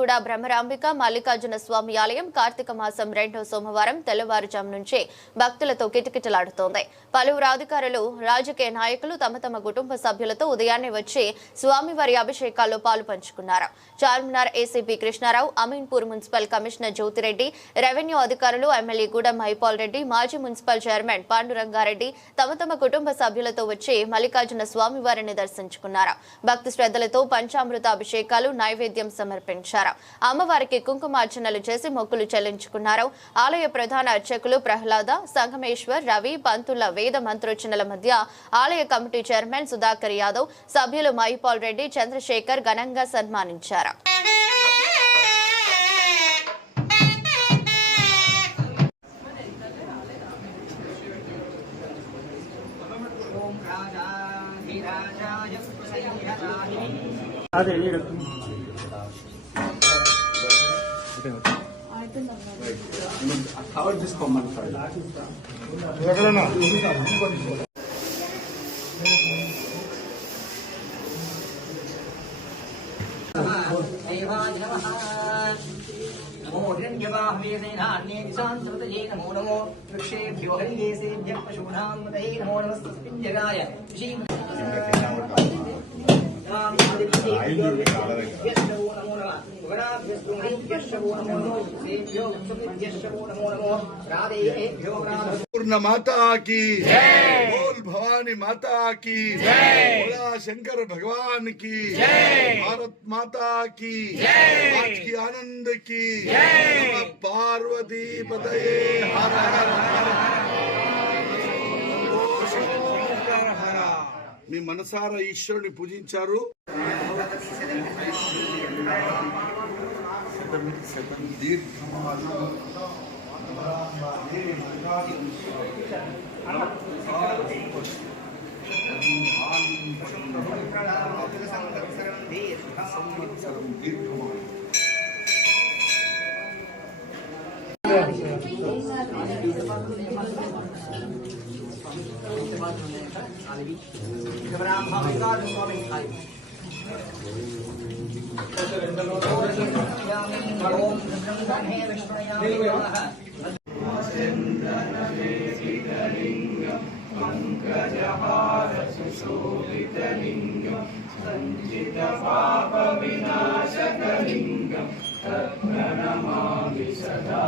ఎమ్మిలిగూడ బ్రహ్మరాంబిక మల్లికార్జున స్వామి ఆలయం కార్తీక మాసం 2వ సోమవారం తెల్లవారుజాము నుంచే భక్తులతో కిటకిటలాడుతోంది. పలువురు అధికారులు, రాజకీయ నాయకులు తమ తమ కుటుంబ సభ్యులతో ఉదయాన్నే వచ్చి స్వామివారి అభిషేకాల్లో పాలు పంచుకున్నారు. Charminar ACP Krishnarao, Ameenpur municipal commissioner Jyothireddy, revenue అధికారులు, ఎమ్మెల్యే గూడెం మైపాల్ రెడ్డి, మాజీ మున్సిపల్ చైర్మన్ పాండురంగారెడ్డి తమ తమ కుటుంబ సభ్యులతో వచ్చి మల్లికార్జున స్వామివారిని దర్శించుకున్నారు. భక్తి శ్రద్ధలతో పంచామృత అభిషేకాలు, నైవేద్యం సమర్పించారు. అమ్మవారికి కుంకుమార్చనలు చేసి మొక్కులు చెల్లించుకున్నారు. ఆలయ ప్రధాన అర్చకులు ప్రహ్లాద, సంగమేశ్వర్, రవి పంతుల వేద మంత్రోచ్చనల మధ్య ఆలయ కమిటీ చైర్మన్ సుధాకర్ యాదవ్, సభ్యులు మైపాల్ రెడ్డి, చంద్రశేఖర్ ఘనంగా సన్మానించారు. కవర్ చేసుకోమని नमो हिरण्यवाहवेदेनान्ये दिशान्तरतये नमो नमो वृक्षेभ्यो हरिकेशेभ्यः पशूनां नमो नमस्तस्मिञ्जगाय पूर्ण माता की बोल भवानी माता की बोला शंकर भगवान की भारत माता की आज की आनंद की पार्वती पतये हर हर हर మీ మనసారా ఈశ్వరుని పూజించారు. సంచిత పాప వినాశకలింగం తత్ప్రణమామి సదా.